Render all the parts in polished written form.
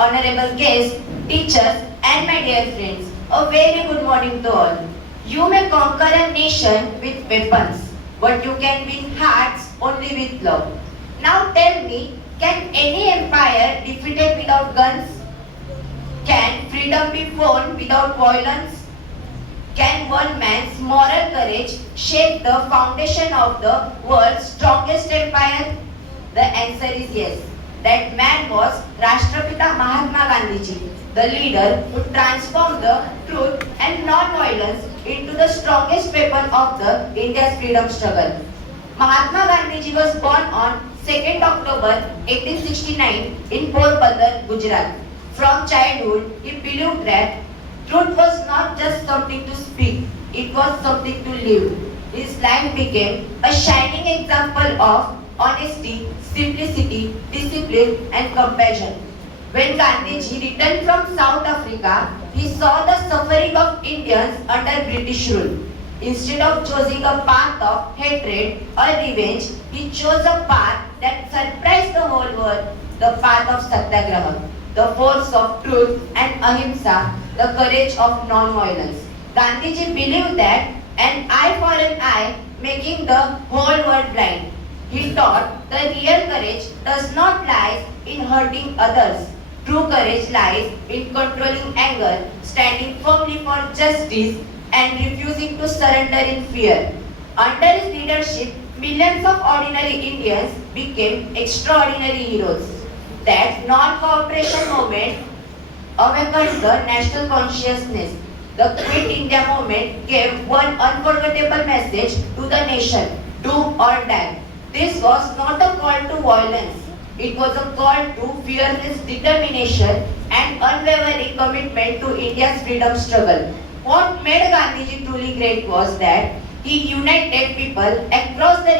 honorable guests, teachers, and my dear friends. A very good morning to all. You may conquer a nation with weapons, but you can win hearts only with love. Now tell me, can any empire defeated without guns? Can freedom be won without violence? Can one man's moral courage shape the foundation of the world's strongest empire? The answer is yes. That man was Rashtrapita Mahatma Gandhiji, the leader who transformed the truth and non-violence into the strongest weapon of the India's freedom struggle. Mahatma Gandhiji was born on 2nd October 1869 in Porbandar, Gujarat. From childhood, he believed that truth was not just something to speak, it was something to live. His life became a shining example of honesty, simplicity, discipline, and compassion. When Gandhiji returned from South Africa, he saw the suffering of Indians under British rule. Instead of choosing a path of hatred or revenge, he chose a path that surprised the whole world, the path of Satyagraha, the force of truth, and ahimsa, the courage of non-violence. Gandhiji believed that an eye for an eye, making the whole world blind. He taught the real courage does not lie in hurting others. True courage lies in controlling anger, standing firmly for justice, and refusing to surrender in fear. Under his leadership, millions of ordinary Indians became extraordinary heroes. That non-cooperation movement awakened the national consciousness. The Quit India movement gave one unforgettable message to the nation: do or die. This was not a call to violence. It was a call to fearless determination and unwavering commitment to India's freedom struggle. What made Gandhiji truly great was that he united people across the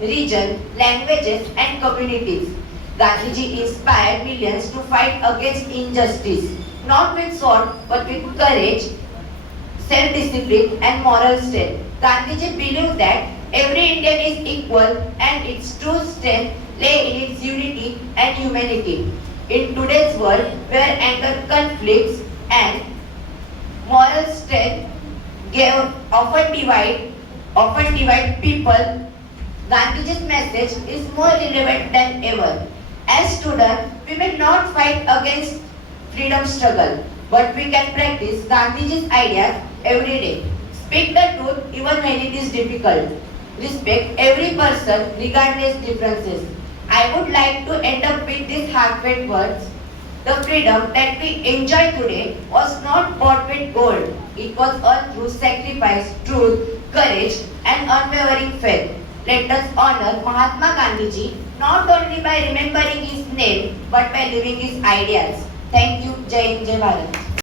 region, languages, and communities. Gandhiji inspired millions to fight against injustice, not with sword but with courage, self-discipline, and moral strength. Gandhiji believed that every Indian is equal and its true strength lay in its unity and humanity. In today's world, where anger, conflicts, and moral strength often divide people, Gandhiji's message is more relevant than ever. As students, we may not fight against freedom struggle, but we can practice Gandhiji's ideas every day. Speak the truth even when it is difficult. Respect every person regardless differences. I would like to end up with these heartfelt words. The freedom that we enjoy today was not bought with gold. It was earned through sacrifice, truth, courage, and unwavering faith. Let us honor Mahatma Gandhiji not only by remembering his name but by living his ideals. Thank you. Jai Hind, Jai Bharat.